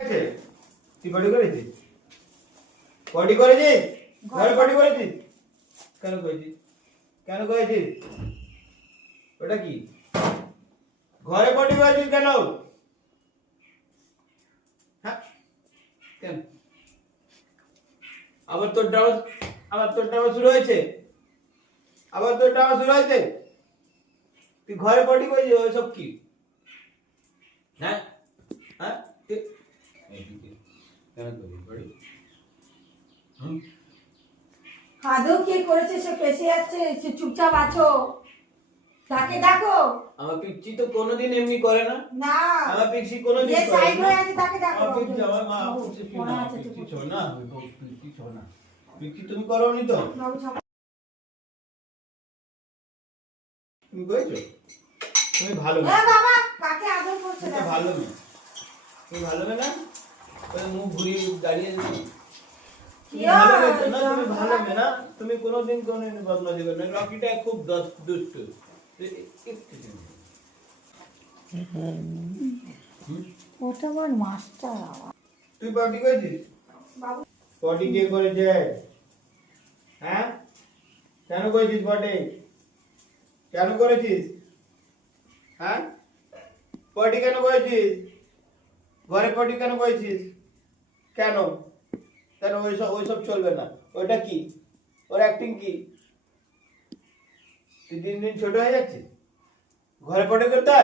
আছে তুই পটি করেছিস? পটি করেছিস? ঘরে পটি করেছিস? কেন করেছিস? কেন করেছিস? ওটা কি? ঘরে পটি করেছিস কেন? হ্যাঁ কেন? আবার তোর ড্রামা শুরু হয়েছে? আবার তোর ড্রামা শুরু হয়েছে? তুই ঘরে পটি করেছিস ওসব কি? হ্যাঁ হ্যাঁ কেন করিস পটি? হুম আদৌ কে করেছে সে পেশে যাচ্ছে, সে চুপচাপ আছো, তাকে ডাকো। আমার পিচ্চি তো কোনোদিন এমনি করে না। না, আমার পিচ্চি কোনোদিন যে করে সাইড না। হয়ে আছে তাকে ডাকো। আমার পিচ্চি আমার মা পিচ্চি মনে না আছে পিচ্চি তো। ছো না পিচ্চি ছো না। পিচ্চি তুমি করোনি তো? বাবু সব তুমি করেছো? তুমি ভালো এ মেয়ে। বাবা, কাকে আদর করছে তুমি তো দেখো। ভালো মেয়ে। তুমি ভালো মেয়ে না? ওই মুখ ঘুরিয়ে দাঁড়িয়ে তুমি কি ভালো হয়? মেয়ে তো না? তুমি ভালো মেয়ে না? তুমি কোনোদিন বদমাশি করবে না। রকিটা খুব দুষ্টু। ওটা আমার মাস্টার। তুই পটি করেছিস? বাবু পটি কে করেছে? হ্যাঁ কেন করেছিস পটি? কেন করেছিস? হ্যাঁ পটি কেন করেছিস? ঘরে পটি কেন করেছিস? কেন? কেন ওইসব চলবে না। ওইটা কি? ওর অ্যাক্টিং কি? তুই দিন দিন ছোট হয়ে যাচ্ছিস? ঘরে পটি করতে হয়?